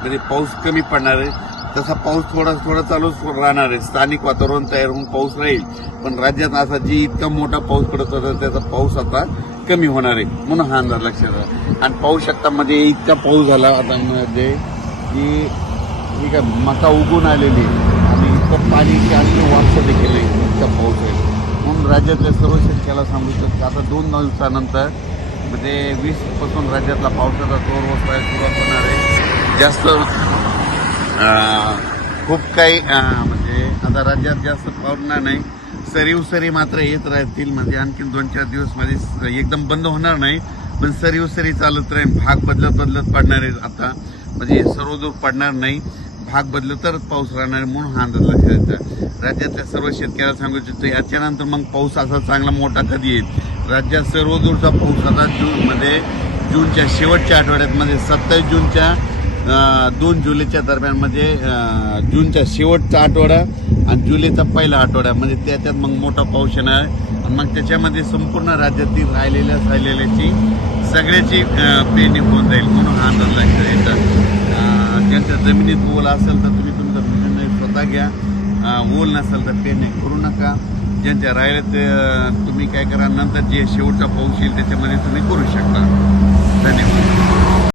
म्हणजे पाऊस कमी पडणार आहे. तसा पाऊस थोडा थोडा चालूच राहणार आहे. स्थानिक वातावरण तयार होऊन पाऊस राहील. पण राज्यात असा जी इतका मोठा पाऊस पडत होता त्याचा पाऊस आता कमी होणार आहे. म्हणून हा अंदाज लक्षात आला आणि पाऊस शकतामध्ये इतका पाऊस झाला आता म्हणजे की ठीक आहे मका उगून आलेली आहे. आणि इतकं पाणी आणखी वापसा देखील नाही इतका पाऊस आहे. म्हणून राज्यातल्या सर्व शेतकऱ्याला सांगू शकतो की आता दोन दिवसानंतर म्हणजे वीसपासून राज्यातला पावसाचा जोर ओसरायला सुरुवात होणार आहे. जास्त खूप काही म्हणजे आता राज्यात जास्त पडणार नाही. सरीव सरी मात्र येत राहतील म्हणजे आणखीन दोन चार दिवस म्हणजे स- एकदम बंद होणार नाही. पण सरीव सरी चालत राहील भाग बदलत बदलत पडणार आहे आता. म्हणजे सर्वदूर पडणार नाही. भाग बदलत तरच पाऊस राहणार म्हणून हा अंदाज लक्षात राज्यातल्या सर्व शेतकऱ्याला सांगू इच्छितो याच्यानंतर मग पाऊस असा चांगला मोठा कधी येईल? राज्यात सर्व दूरचा पाऊस आता जूनमध्ये जूनच्या शेवटच्या आठवड्यात म्हणजे सत्तावीस जूनच्या दोन जुलैच्या दरम्यान म्हणजे जूनचा जूनच्या शेवटचा आठवडा आणि जुलैचा पहिला आठवडा. म्हणजे त्याच्यात मग मोठा पाऊस येणार आहे. आणि मग त्याच्यामध्ये संपूर्ण राज्यातील राहिलेल्या राहिलेल्याची सगळ्याची पेरणी होऊन जाईल म्हणून हा अंदाज लागतो येतात ज्यांच्या जमिनीत ओल असेल तर तुम्ही तुमचा निर्णय स्वतः घ्या. ओल नसेल तर पेरणी करू नका. ज्यांच्या राहिल्या ते तुम्ही काय करा नंतर जे शेवटचा पाऊस येईल त्याच्यामध्ये तुम्ही करू शकता. धन्यवाद.